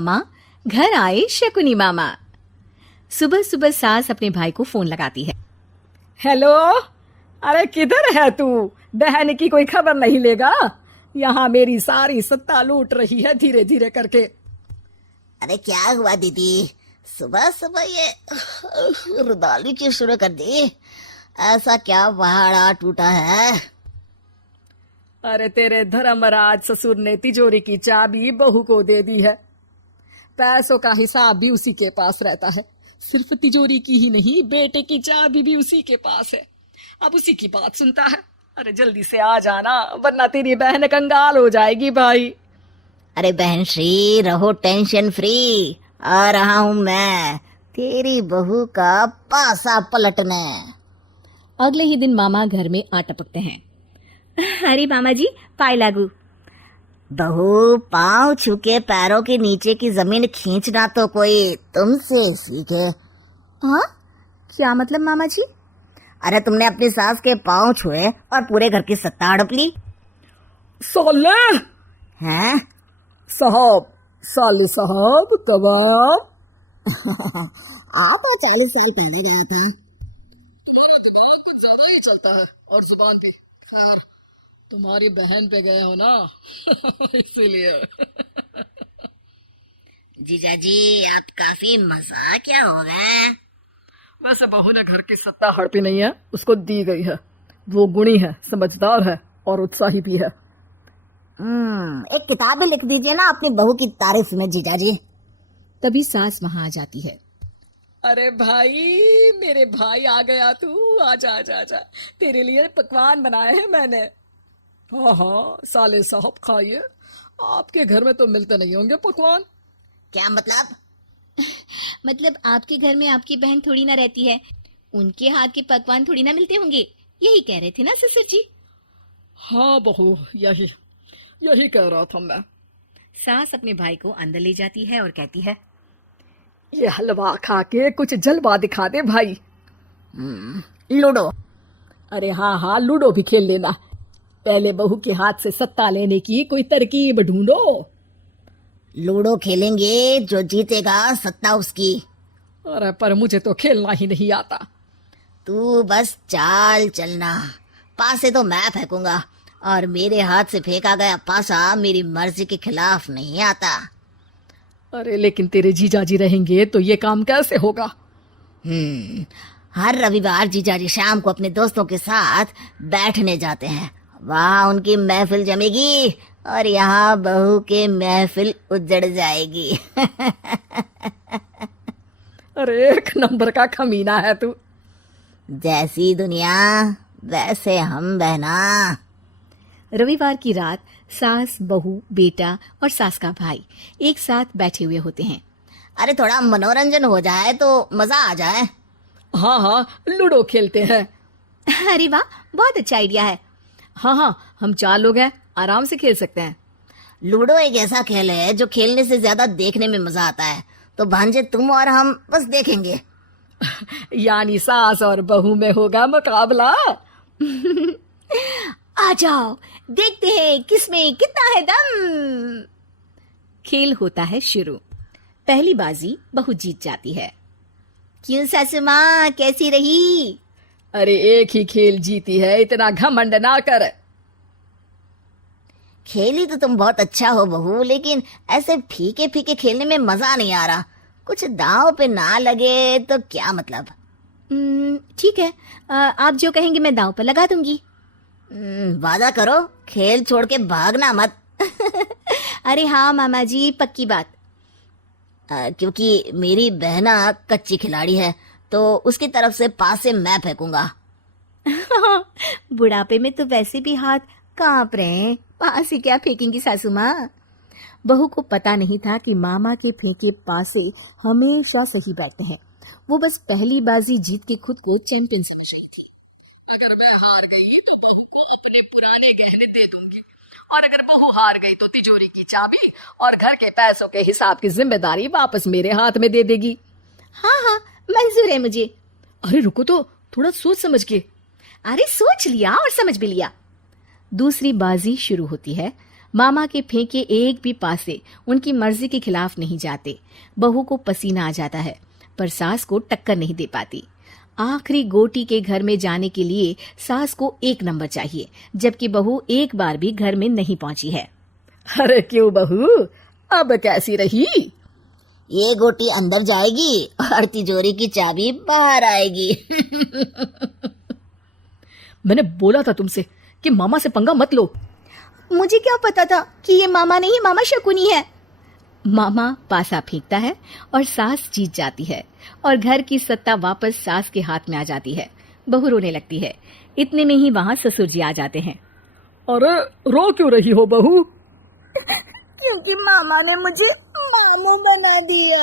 मामा, घर आए शकुनी मामा। सुबह सुबह सास अपने भाई को फोन लगाती है। हेलो, अरे किधर है तू? बहन की कोई खबर नहीं लेगा? यहाँ मेरी सारी सत्ता लूट रही है धीरे धीरे करके। अरे क्या हुआ दीदी, सुबह सुबह ये रुदाली क्यों शुरू कर दी? ऐसा क्या पहाड़ा टूटा है? अरे तेरे धर्मराज ससुर ने तिजोरी की चाबी बहू को दे दी है। पैसों का हिसाब भी उसी के पास रहता है। सिर्फ तिजोरी की ही नहीं, बेटे की चाबी भी उसी के पास है। अब उसी की बात सुनता है। अरे जल्दी से आ जाना, वरना तेरी बहन कंगाल हो जाएगी भाई। अरे बहन श्री, रहो टेंशन फ्री। आ रहा हूँ मैं, तेरी बहू का पासा पलटने। अगले ही दिन मामा घर में आ टपकते हैं। अरे मामा जी, पाए लागू। बहू, पाँव छूके पैरों के नीचे की जमीन खींचना तो कोई तुमसे सीखे। हाँ, क्या मतलब मामा जी? अरे तुमने अपनी सास के पाँव छुए और पूरे घर की सत्ता हड़प ली। साले हैं? साहब, साले साहब कबाब। आप 40 साल पहले गया था। तुम्हारा दिमाग कुछ ज्यादा ही चलता है, और जुबान पे। खैर, तुम्हारी बहन पे गए हो ना इसीलिए। जीजा जी, आप काफी मजाकिया हो गए। वैसे बहू ने घर की सत्ता हड़पी नहीं है, उसको दी गई है। वो गुणी है, समझदार है और उत्साही भी है। एक किताब भी लिख दीजिए ना अपनी बहू की तारीफ में जीजा जी। तभी सास वहां आ जाती है। अरे भाई, मेरे भाई आ गया तू। आजा आजा आजा, तेरे लिए पकवान बनाए हैं मैंने। हाँ हाँ साले साहब, खाइए। आपके घर में तो मिलते नहीं होंगे पकवान। क्या मतलब? मतलब आपके घर में आपकी बहन थोड़ी ना रहती है, उनके हाथ के पकवान थोड़ी ना मिलते होंगे, यही कह रहे थे ना ससुर जी? हाँ बहू, यही कह रहा था मैं। सास अपने भाई को अंदर ले जाती है और कहती है, ये हलवा खा के कुछ जलवा दिखा दे भाई। लूडो। अरे हाँ हाँ, लूडो भी खेल लेना। पहले बहू के हाथ से सत्ता लेने की कोई तरकीब ढूंढो। लूडो खेलेंगे, जो जीतेगा सत्ता उसकी। अरे पर मुझे तो खेलना ही नहीं आता। तू बस चाल चलना, पासे तो मैं फेंकूंगा, और मेरे हाथ से फेंका गया पासा मेरी मर्जी के खिलाफ नहीं आता। अरे लेकिन तेरे जीजाजी रहेंगे तो ये काम कैसे होगा? हर रविवार जीजाजी शाम को अपने दोस्तों के साथ बैठने जाते हैं। वहाँ उनकी महफिल जमेगी और यहाँ बहू के महफिल उजड़ जाएगी। अरे एक नंबर का खमीना है तू। जैसी दुनिया वैसे हम बहना। रविवार की रात सास, बहू, बेटा और सास का भाई एक साथ बैठे हुए होते हैं। अरे थोड़ा मनोरंजन हो जाए तो मजा आ जाए। हाँ हाँ, लूडो खेलते हैं। अरे वाह, बहुत अच्छा आइडिया है। हाँ हाँ, हम 4 लोग हैं, आराम से खेल सकते हैं। लूडो एक ऐसा खेल है जो खेलने से ज्यादा देखने में मजा आता है। तो भांजे, तुम और हम बस देखेंगे। यानी सास और बहू में होगा मुकाबला। आ जाओ, देखते हैं किसमें कितना है दम। खेल होता है शुरू। पहली बाजी बहू जीत जाती है। क्यों सासू माँ, कैसी रही? अरे एक ही खेल जीती है, इतना घमंड ना कर। खेली तो तुम बहुत अच्छा हो बहू, लेकिन ऐसे फीके फीके खेलने में मजा नहीं आ रहा। कुछ दांव पे ना लगे तो क्या मतलब? ठीक है, आप जो कहेंगे मैं दांव पर लगा दूंगी। वादा करो, खेल छोड़ के भागना मत। अरे हाँ मामा जी, पक्की बात। क्योंकि मेरी बहना कच्ची खिलाड़ी है, तो उसकी तरफ से पास से मैं फेंकूंगा। बुढ़ापे में तो वैसे भी हाथ कांप रहे हैं, पास से क्या फेंकेंगी सासू माँ? बहू को पता नहीं था कि मामा के फेंके पासे हमेशा सही बैठते हैं। वो बस पहली बाजी जीत के खुद को चैंपियन समझ रही थी। अगर मैं हार गई तो बहू को अपने पुराने गहने दे दूंगी, और अगर बहू हार गई तो तिजोरी की चाबी और घर के पैसों के हिसाब की जिम्मेदारी वापस मेरे हाथ में दे देगी। हाँ हाँ, मंजूर है मुझे। अरे रुको तो, थोड़ा सोच समझ के। अरे सोच लिया और समझ भी लिया। दूसरी बाजी शुरू होती है। मामा के फेंके एक भी पासे उनकी मर्जी के खिलाफ नहीं जाते। बहू को पसीना आ जाता है, पर सास को टक्कर नहीं दे पाती। आखिरी गोटी के घर में जाने के लिए सास को 1 नंबर चाहिए, जबकि बहू एक बार भी घर में नहीं पहुंची है। अरे क्यों बहू, अब कैसी रही? ये गोटी अंदर जाएगी और तिजोरी की चाबी बाहर आएगी। मैंने बोला था तुमसे कि मामा से पंगा मत लो। मुझे क्या पता था कि ये मामा नहीं, मामा शकुनी है। मामा पासा फेंकता है और सास जीत जाती है और घर की सत्ता वापस सास के हाथ में आ जाती है। बहू रोने लगती है। इतने में ही वहां ससुर जी आ जाते हैं। अरे रो क्यों रही हो बहू? क्योंकि मामा ने मुझे मामू बना दिया।